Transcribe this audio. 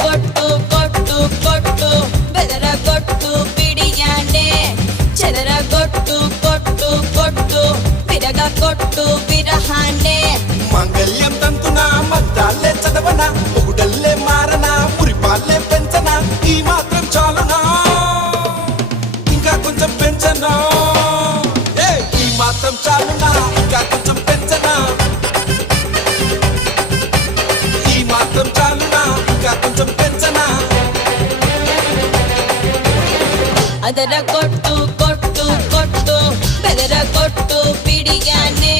కొట్టు కొట్టు కొట్టు బెదర కొట్టు పిడియానే చెదర కొట్టు కొట్టు కొట్టు విరగ కొట్టు విరహానే మంగళ్యం తంతునా మద్దాలే చదవనా పొగుడల్లే మారనా మురిపాలే పెంచనా ఈ మాత్రం చాలునా ఇంకా కొంచెం పెంచనా ఈ మాత్రం చాలునా ఇంకా కొంచెం పెంచనా ఈ మాత్రం చాలునా ఇంకా కొంచెం పెంచనా అదర కొట్టు కొట్టు కొట్టు బెదర కొట్టు పిడియానే